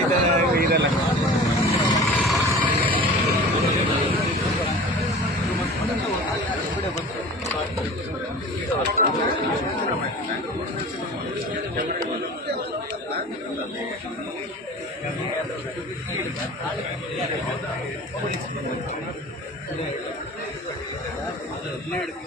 இதெல்லாம் இதெல்லாம் என்ன எடுக்க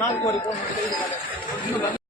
ನಾಲ್ಕೂವರೆ